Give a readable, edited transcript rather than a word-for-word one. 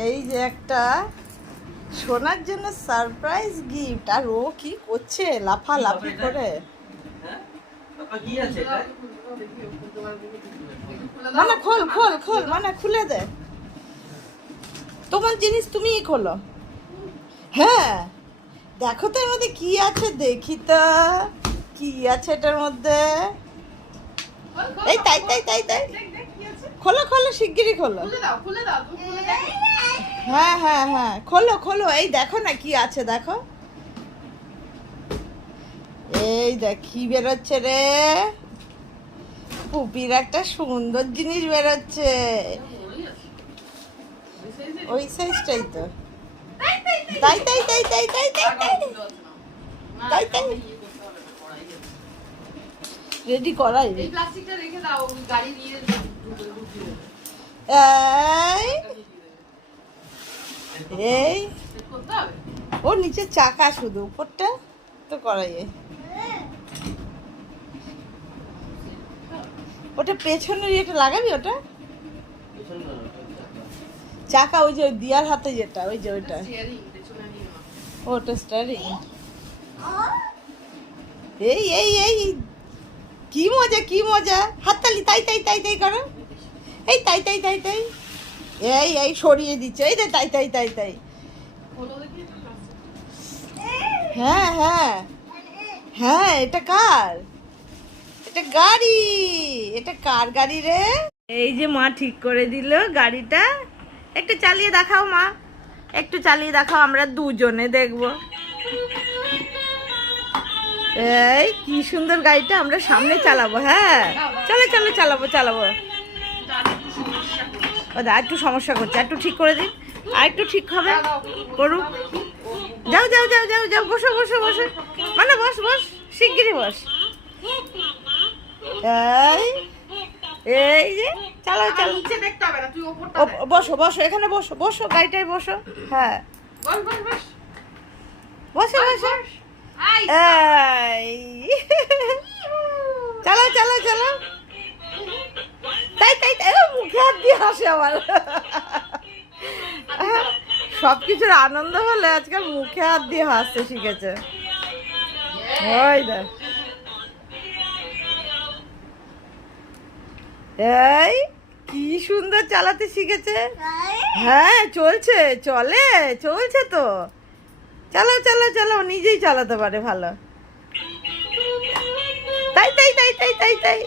এই যে একটা সোনার জন্য সারপ্রাইজ গিফট, আর ও কি করছে লাফালাফি করে। মানে খোল খোল খোল, মানে খুলে দে, তোমার জিনিস তুমিই খোলো। হ্যাঁ দেখো তো এর মধ্যে কি আছে, দেখি তো কি আছে এটার মধ্যে। এই তাই তাই তাই তাই, খোলো খোলো শিগগিরই খোলো। হ্যাঁ হ্যাঁ হ্যাঁ খোলো খোলো, এই দেখো না কি আছে দেখো। এই দেখ কি বেরোচ্ছে রে, পুপির একটা সুন্দর জিনিস বেরোচ্ছে। ওই সাইজটাই তো, তাই তাই তাই তাই তাই তাই তাই তাই তাই রেডি করাই। এই ওর নিচে চাকা, শুধু উপরটা তো করাই। ওটা পেছনের এটা লাগাবি, ওটা চাকা, ওই যে দিয়ার হাতে যেটা, ওই যে ওইটা, ওটা স্টারিং। এই এই এই কি মজা কি মজা, হাততালি তাই তাই তাই তাই করো, এই তাই তাই তাই তাই, এই এই সরিয়ে দিচ্ছে, এই তাই তাই তাই তাই। হ্যাঁ হ্যাঁ হ্যাঁ, এটা কার, এটা গাড়ি, এটা কার গাড়ি রে। এই যে মা ঠিক করে দিল গাড়িটা, একটু চালিয়ে দেখাও মা, একটু চালিয়ে দেখাও, আমরা দুজনে দেখবো। এই কি সুন্দর গাড়িটা, আমরা সামনে চালাবো। হ্যাঁ চলো চলো চালাবো চালাবো। ও দা একটু সমস্যা করছে, একটু ঠিক করে দিন, আর একটু ঠিক হবে করুক। যাও যাও যাও যাও যাও, বসো বসো বসো, মানে বস বস শিগগিরই বস। এই এই যে চালাও চালাও, বসো বসো এখানে, বসো বসো গাড়িটায় বসো। হ্যাঁ বসো বসো, এই চালাও চালাও চালাও, তাই তাই তাই, মুখে হাত দিয়ে হাসে আমার। সবকিছুর আনন্দ হলে আজকাল মুখে হাত দিয়ে হাসতে শিখেছে। ওই দেখ, এই কি সুন্দর চালাতে শিখেছে। হ্যাঁ চলছে, চলে চলছে তো, চালাও চালাও চালাও, নিজেই চালাতে পারে ভালো। তাই তাই তাই তাই তাই তাই